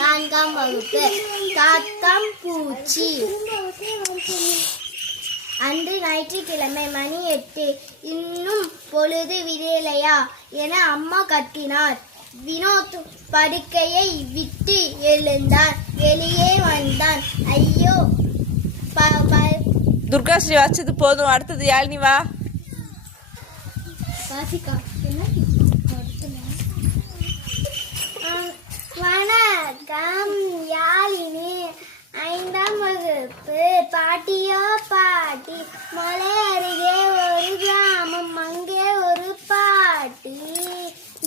நான்காம் வகுப்பு. தாத்தம் பூச்சி. அன்று ஞாயிற்றுக்கிழமை. மணி 8. இன்னும் பொழுது விடியலையா என அம்மா கத்தினார். வினோத் படுக்கையை விட்டு எழுந்தான். வெளியே வந்தான். ஐயோ, துர்காஸ்ரீ வச்சது போதும். அடுத்தது யாழினி வா. வணக்கம் யாழினி. 5ஆம் வகுப்பு. பாட்டியோ பாட்டி. மலை அருகே ஒரு கிராமம், அங்கே ஒரு பாட்டி.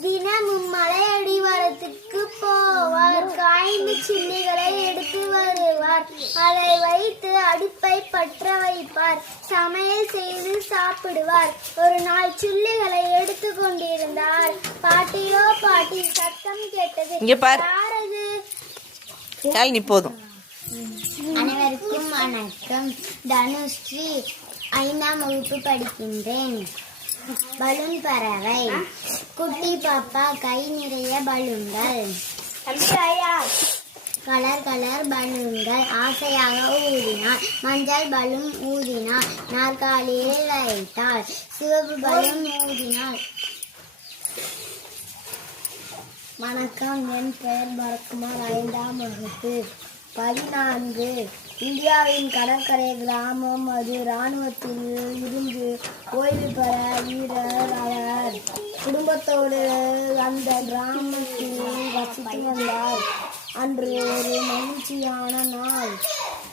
தினமும் மலை அடிவாரத்துக்கு போவார். காய்ந்த சில்லிகளை எடுத்து வருவார். அதை வைத்து அடுப்பை பற்ற வைப்பார். சமையல் செய்து சாப்பிடுவார். ஒரு நாள் சில்லிகளை எடுத்து கொண்டிருந்தார். பாட்டியோ பாட்டி. சத்தம் கேட்டது. யாரது? யாழினி போதும். அனைவருக்கும் வணக்கம். தனுஸ்ரீ. 5ஆம் வகுப்பு படிக்கின்றேன். பலூன் பறவை. குட்டி பாப்பா. கை நிறைய பலூன்கள். Colour colour பலூன்கள். ஆசையாக ஊதினார். மஞ்சள் பலூன் ஊதினார். நாற்காலியில் வைத்தார். சிவப்பு பலூன் ஊதினார். வணக்கம். என் பெயர் பரத்குமார். 5ஆம் வகுப்பு. 14. இந்தியாவின் கடற்கரை கிராமம் அது. இராணுவத்தில் இருந்து ஓய்வு பெற வீரர் அவர். குடும்பத்தோடு அந்த கிராமத்தில் வசித்து வந்தார். அன்று ஒரு மகிழ்ச்சியான நாள்.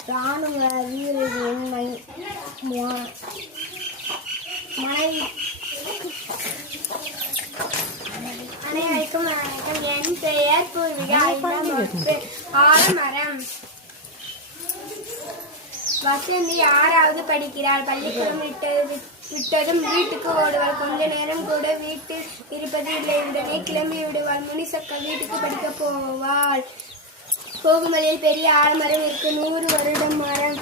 இராணுவ வீரரின் மனைவி. அனைவருக்கும் வணக்கம். என் பெயர் பூர்விகா. 5ஆம் வகுப்பு. ஆலமரம். வசந்தி 6வது படிக்கிறாள். பள்ளிக்கூடம் விட்டதும் வீட்டுக்கு ஓடுவாள். கொஞ்ச நேரம் கூட வீட்டில் இருப்பது இல்லை. உடனே கிளம்பி விடுவாள். முனிசக்கா வீட்டுக்கு படிக்க போவாள். போகும் வழியில் பெரிய ஆலமரம் இருக்கு. 100 வருடம் மரம்.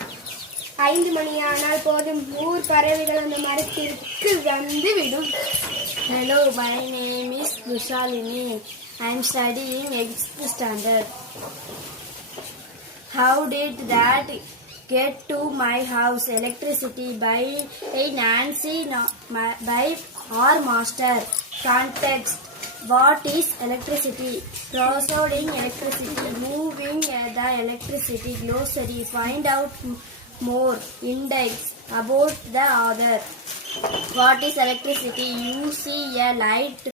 5 மணியானால் போதும் ஊர் பறவைகள் அந்த மரத்திற்கு வந்து விடும். Hello, my name is Bushalini. I am studying 8th standard. How did that get to my house? Electricity by Nancy by our master. Context. What is electricity? Processing electricity. Moving the electricity. Glossary. Find out more. Index. About the other. What is electricity? You see a light